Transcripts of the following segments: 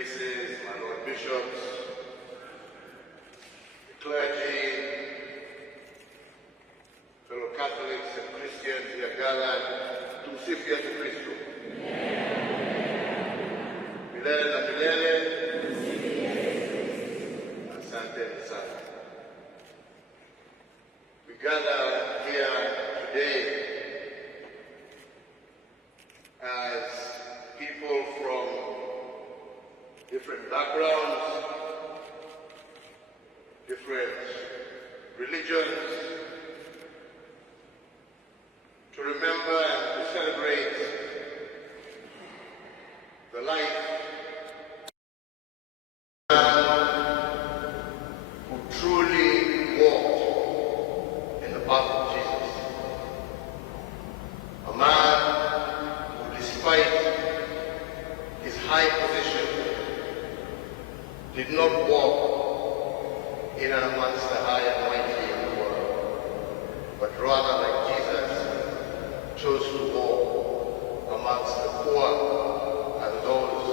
graces, my Lord Bishops, clergy, fellow Catholics and Christians here gathered, tumsifu Yesu Kristo. Milele na milele. Asante sana. We gather here today as people from different backgrounds, different religions, to remember and to celebrate the life of a man who truly walked in the path of Jesus. A man who, despite his high position, did not walk in and amongst the high and mighty in the world, but rather, like Jesus, chose to walk amongst the poor and those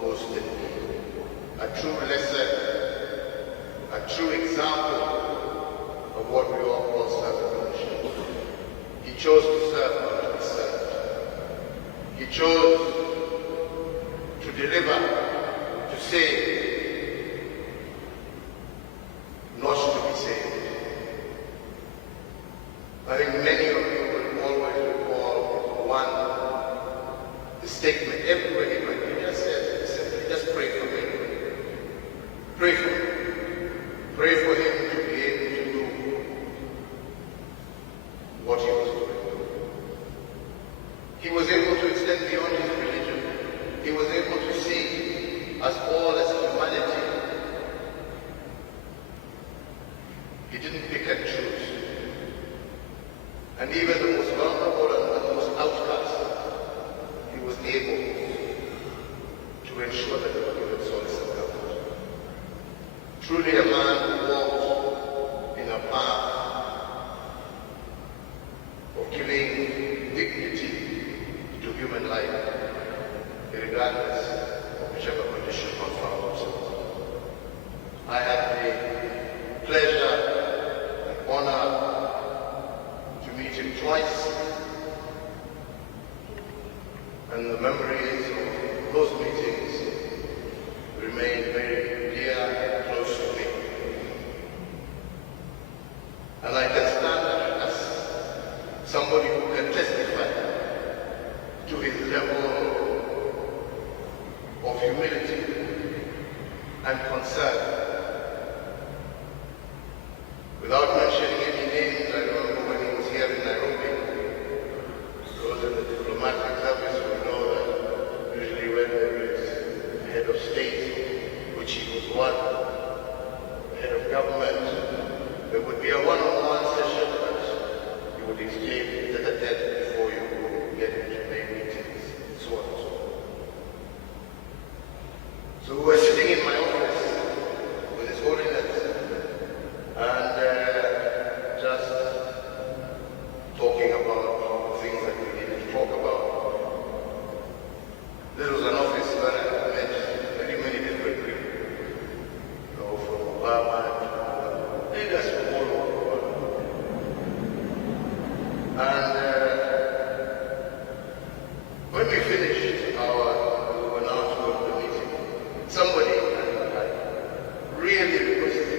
most in need. A true lesson, a true example of what we all call servanthood. He chose to serve, not to be served. He chose to deliver, to save, not to be saved. I think many of you will always recall the statement everywhere he went. He just said, simply, just pray for me. Pray for him. Pray for him to be able to do what he was doing. He was able to extend beyond his religion. He was able to see us all as humanity. He didn't pick and choose. And even the most vulnerable and the most outcast, he was able to ensure that they were given solace and comfort. Truly a man who walked in a path of giving dignity to human life, regardless of whichever condition one found themselves. I had the pleasure and honor to meet him twice, and the memories of those meetings remain very dear and close to me. And I can stand as somebody who can testify to his level of humility and concern. Without mentioning any names, I remember when he was here in Nairobi, those in the diplomatic service will know that usually when there is a head of state, which he was one, head of government, there would be a one-on-one session that you would exchange tete-a-tete before you get into main meetings, and so on and so forth. So we were sitting in my office with His Holiness and just talking about things that we needed to talk about. This was an office where I met many different people, from Obama to leaders from all over the world. And when we finished we were now to go to the meeting, somebody, and I really requested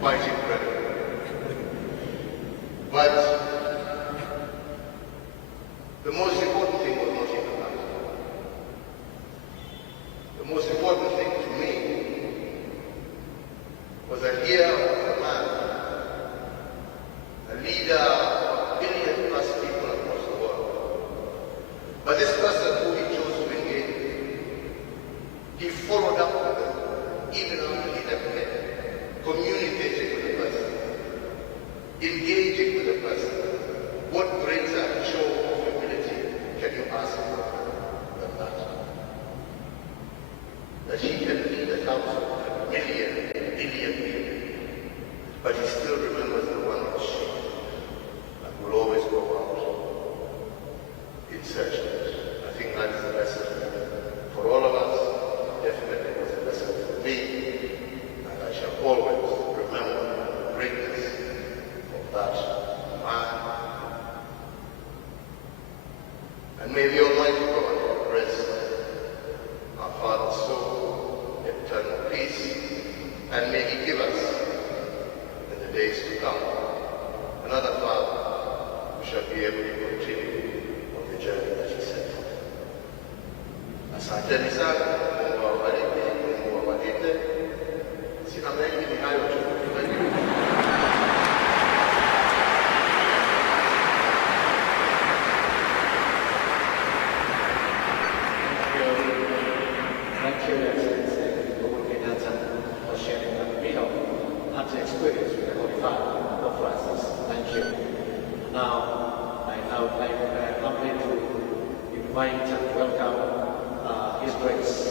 quite incredible. But the most important thing was not even that. The most important thing to me was that here was a man, a leader of 1 billion plus people across the world. But this person who he chose to engage with, he followed up with them, even after he left there, communicating with the person, engaging with the person. What greater show of humility can you ask for than that? That he can lead a council of 1 million, billion people, but he still remembers the one on sheep and will always go out in search of it. I think that is a lesson for all of us. Definitely was a lesson for me, and I shall always remember the greatness of that man. And may the Almighty God rest our Father's soul in eternal peace, and may He give us, in the days to come, another Father who shall be able to continue on the journey that He set forth. Asanteni sana, Mungu awabariki, Mungu awalinde. Sina mengi, ni hayo tu. Thank you, Excellency Uhuru Kenyatta, for sharing that real heart experience with the Holy Father of Francis. Thank you. Now, I would like humbly to invite and welcome His Grace